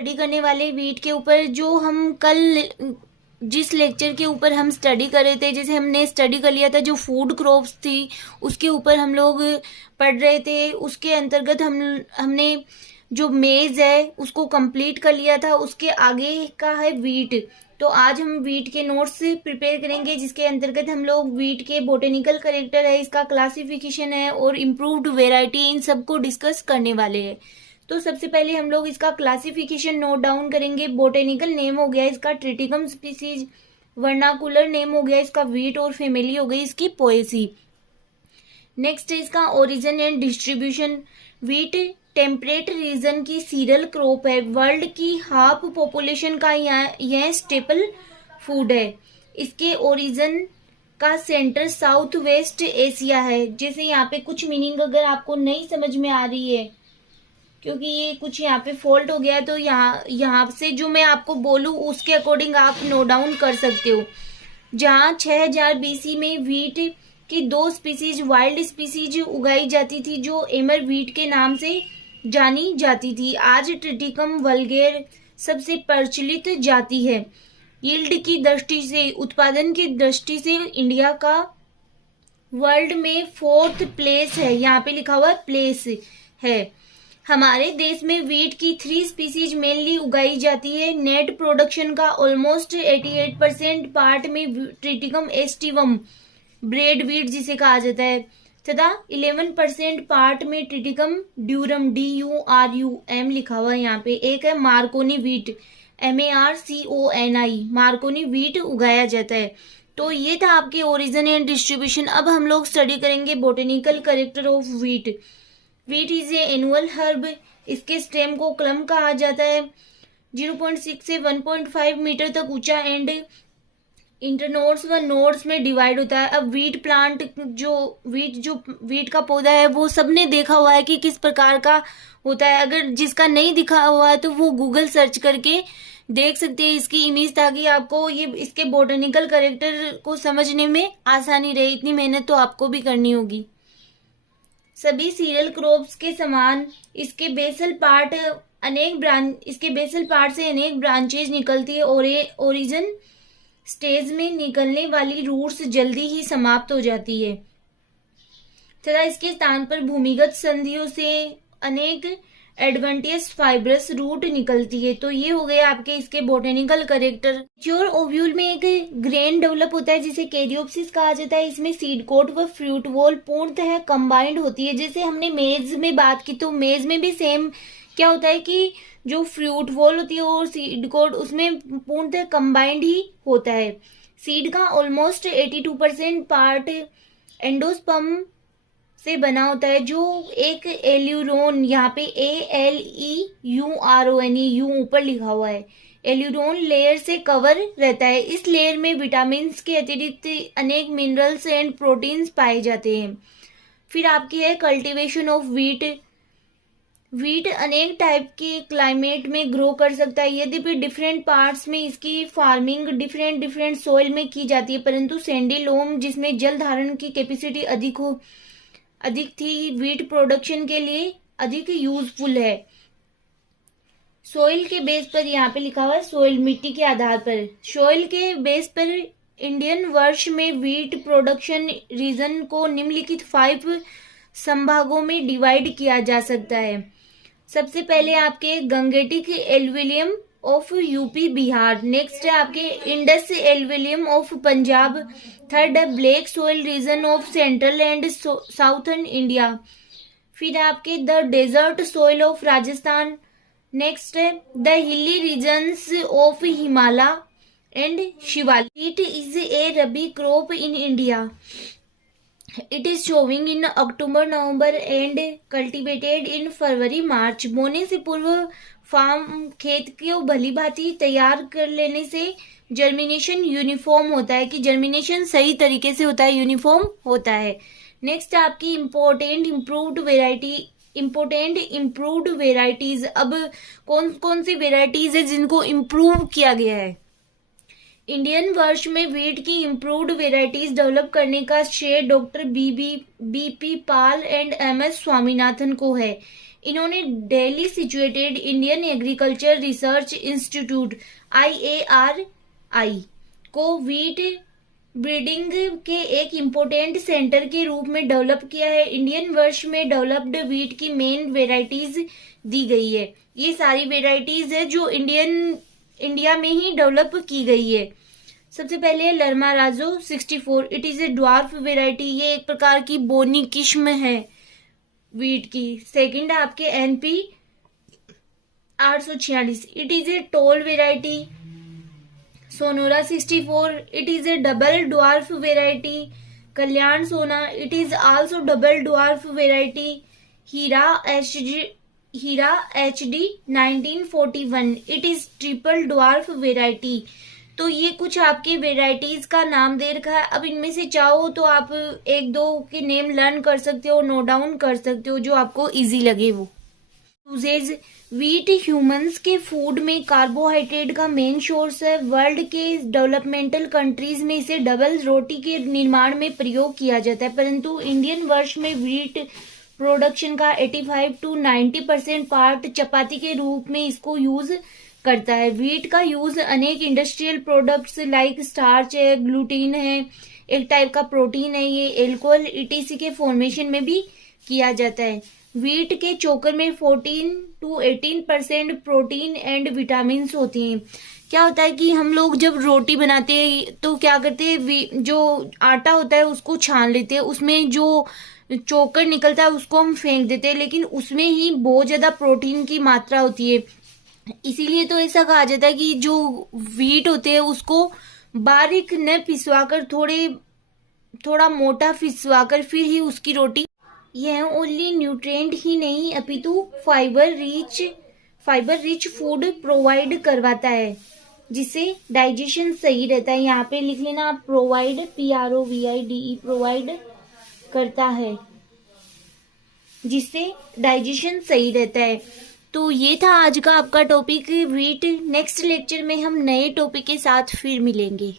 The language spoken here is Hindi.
स्टडी करने वाले वीट के ऊपर, जो हम कल जिस लेक्चर के ऊपर हम स्टडी कर रहे थे, जैसे हमने स्टडी कर लिया था जो फूड क्रॉप्स थी उसके ऊपर हम लोग पढ़ रहे थे। उसके अंतर्गत हमने जो मेज है उसको कंप्लीट कर लिया था। उसके आगे का है वीट। तो आज हम वीट के नोट्स प्रिपेयर करेंगे, जिसके अंतर्गत हम लोग वीट के बोटेनिकल कैरेक्टर है, इसका क्लासिफिकेशन है और इम्प्रूव्ड वेराइटी, इन सबको डिस्कस करने वाले हैं। तो सबसे पहले हम लोग इसका क्लासिफिकेशन नोट डाउन करेंगे। बोटेनिकल नेम हो गया इसका ट्रिटिकम स्पीसीज, वर्नाकुलर नेम हो गया इसका वीट और फैमिली हो गई इसकी पोएसी। नेक्स्ट है इसका origin and distribution. Wheat temperate region की सीरियल क्रॉप है। वर्ल्ड की हाफ पॉपुलेशन का यह स्टेपल फूड है। इसके ओरिजिन का सेंटर साउथ वेस्ट एशिया है। जैसे यहाँ पे कुछ मीनिंग अगर आपको नहीं समझ में आ रही है, क्योंकि ये कुछ यहाँ पे फॉल्ट हो गया है, तो यहाँ से जो मैं आपको बोलूँ उसके अकॉर्डिंग आप नोट डाउन कर सकते हो। जहाँ 6000 बीसी में वीट की 2 स्पीसीज, वाइल्ड स्पीसीज उगाई जाती थी जो एमर वीट के नाम से जानी जाती थी। आज ट्रिटिकम वल्गेर सबसे प्रचलित जाति है। यील्ड की दृष्टि से, उत्पादन की दृष्टि से इंडिया का वर्ल्ड में 4th प्लेस है। यहाँ पे लिखा हुआ प्लेस है। हमारे देश में वीट की 3 स्पीसीज मेनली उगाई जाती है। नेट प्रोडक्शन का ऑलमोस्ट 88% पार्ट में ट्रिटिकम एस्टिवम, ब्रेड वीट जिसे कहा जाता है, तथा 11% पार्ट में ट्रिटिकम ड्यूरम, DURUM लिखा हुआ है यहाँ पे। एक है Markovnikov wheat, MARCONI, Markovnikov wheat उगाया जाता है। तो ये था आपके ओरिजिन एंड डिस्ट्रीब्यूशन। अब हम लोग स्टडी करेंगे botanical character of wheat. Wheat is a annual herb. इसके स्टेम को क्लम कहा जाता है। 0.6 से 1.5 मीटर तक ऊंचा एंड इंटरनोड्स व नोड्स में डिवाइड होता है। अब वीट प्लांट, जो वीट का पौधा है वो सबने देखा हुआ है कि किस प्रकार का होता है। अगर जिसका नहीं दिखा हुआ है तो वो गूगल सर्च करके देख सकते हैं इसकी इमेज, ताकि आपको ये इसके बोटेनिकल कैरेक्टर को समझने में आसानी रहे। इतनी मेहनत तो आपको भी करनी होगी। सभी सीरियल क्रॉप्स के समान इसके बेसल पार्ट से अनेक ब्रांचेज निकलती है और ओरिजिन स्टेज में निकलने वाली रूट्स जल्दी ही समाप्त हो जाती है तथा इसके स्थान पर भूमिगत संधियों से अनेक एडवेंटियस फाइब्रस रूट निकलती है। तो ये हो गए आपके इसके बोटेनिकल कैरेक्टर। मैच्योर ओव्यूल में एक ग्रेन डेवलप होता है जिसे कैरियोप्सिस कहा जाता है। इसमें सीड कोट व फ्रूट वॉल पूर्णतः कंबाइंड होती है। जैसे हमने मेज में बात की, तो मेज में भी सेम क्या होता है कि जो फ्रूट वॉल होती है और सीड कोट उसमें पूर्णतः कंबाइंड ही होता है। सीड का ऑलमोस्ट 82% पार्ट एंडोस्पर्म से बना होता है, जो एक एल्यूरोन, यहाँ पे ALEURON, यू ऊपर लिखा हुआ है, एल्यूरोन लेयर से कवर रहता है। इस लेयर में विटामिन के अतिरिक्त अनेक मिनरल्स एंड प्रोटीन्स पाए जाते हैं। फिर आपकी है कल्टीवेशन ऑफ वीट। वीट अनेक टाइप के क्लाइमेट में ग्रो कर सकता है। यद्यपि डिफरेंट पार्ट्स में इसकी फार्मिंग डिफरेंट सॉइल में की जाती है, परंतु सैंडी लोम जिसमें जल धारण की कैपेसिटी अधिक थी, वीट प्रोडक्शन के लिए अधिक यूजफुल है। सॉइल के बेस पर, यहाँ पे लिखा हुआ है सॉइल, मिट्टी के आधार पर, सॉइल के बेस पर इंडियन वर्ष में वीट प्रोडक्शन रीजन को निम्नलिखित 5 संभागों में डिवाइड किया जा सकता है। सबसे पहले आपके Gangetic alluvium of UP Bihar. Next है आपके Indus alluvium of Punjab. Third है black soil region of central and southern India. फिर आपके the desert soil of Rajasthan. Next है the hilly regions of Himalaya and Shivalik. It is a rabi crop in India. It is sowing in October November and cultivated in February March. बोने से पूर्व फार्म खेत को भली भांति तैयार कर लेने से जर्मिनेशन यूनिफॉर्म होता है, कि जर्मिनेशन सही तरीके से होता है, यूनिफॉर्म होता है। नेक्स्ट आपकी इम्पोर्टेंट इम्प्रूव्ड वेराइटीज। अब कौन कौन सी वेराइटीज है जिनको इम्प्रूव किया गया है। इंडियन वर्ष में वीट की इम्प्रूव्ड वेराइटीज डेवलप करने का श्रेय doctor B P Pal and MS Swaminathan को है। इन्होंने Delhi situated Indian agriculture research institute IARI को वीट ब्रीडिंग के एक इम्पोर्टेंट सेंटर के रूप में डेवलप किया है। इंडियन वर्ष में डेवलप्ड वीट की मेन वेराइटीज दी गई है। ये सारी वेराइटीज है जो इंडिया में ही डेवलप की गई है। सबसे पहले है लरमा राजो 64। It is a dwarf variety. ये एक प्रकार की बोनी किस्म है वीट की। सेकंड है आपके NP 846। It is a tall variety. Sonora 64। It is a double dwarf variety. Kalyan Sona, it is also double dwarf variety. Heera HD 1941। It is triple dwarf variety. तो ये कुछ आपके वेराइटीज का नाम दे रखा है। अब इनमें से चाहो तो आप एक दो के नेम लर्न कर सकते हो, नोट डाउन कर सकते हो, जो आपको इजी लगे वो। यूजेज, वीट ह्यूमंस के फूड में कार्बोहाइड्रेट का मेन सोर्स है। वर्ल्ड के डेवलपमेंटल कंट्रीज में इसे डबल रोटी के निर्माण में प्रयोग किया जाता है, परंतु इंडियन वर्ष में वीट प्रोडक्शन का 85 to 90% पार्ट चपाती के रूप में इसको यूज करता है। वीट का यूज अनेक इंडस्ट्रियल प्रोडक्ट्स लाइक स्टार्च है, ग्लूटीन है, एक टाइप का प्रोटीन है, ये एल्कोहल ETC के फॉर्मेशन में भी किया जाता है। वीट के चोकर में 14 to 18% प्रोटीन एंड विटामिन होते हैं। क्या होता है कि हम लोग जब रोटी बनाते हैं तो क्या करते हैं, जो आटा होता है उसको छान लेते हैं, उसमें जो चोकर निकलता है उसको हम फेंक देते हैं, लेकिन उसमें ही बहुत ज्यादा प्रोटीन की मात्रा होती है। इसीलिए तो ऐसा कहा जाता है कि जो वीट होते हैं उसको बारीक न पिसवाकर थोड़ा मोटा पिसवाकर फिर ही उसकी रोटी। यह ओनली न्यूट्रिएंट ही नहीं अपितु फाइबर रिच फूड प्रोवाइड करवाता है, जिससे डाइजेशन सही रहता है। यहाँ पे लिख लेना आप, प्रोवाइड PROVIDE प्रोवाइड करता है, जिससे डाइजेशन सही रहता है। तो ये था आज का आपका टॉपिक वीट। नेक्स्ट लेक्चर में हम नए टॉपिक के साथ फिर मिलेंगे।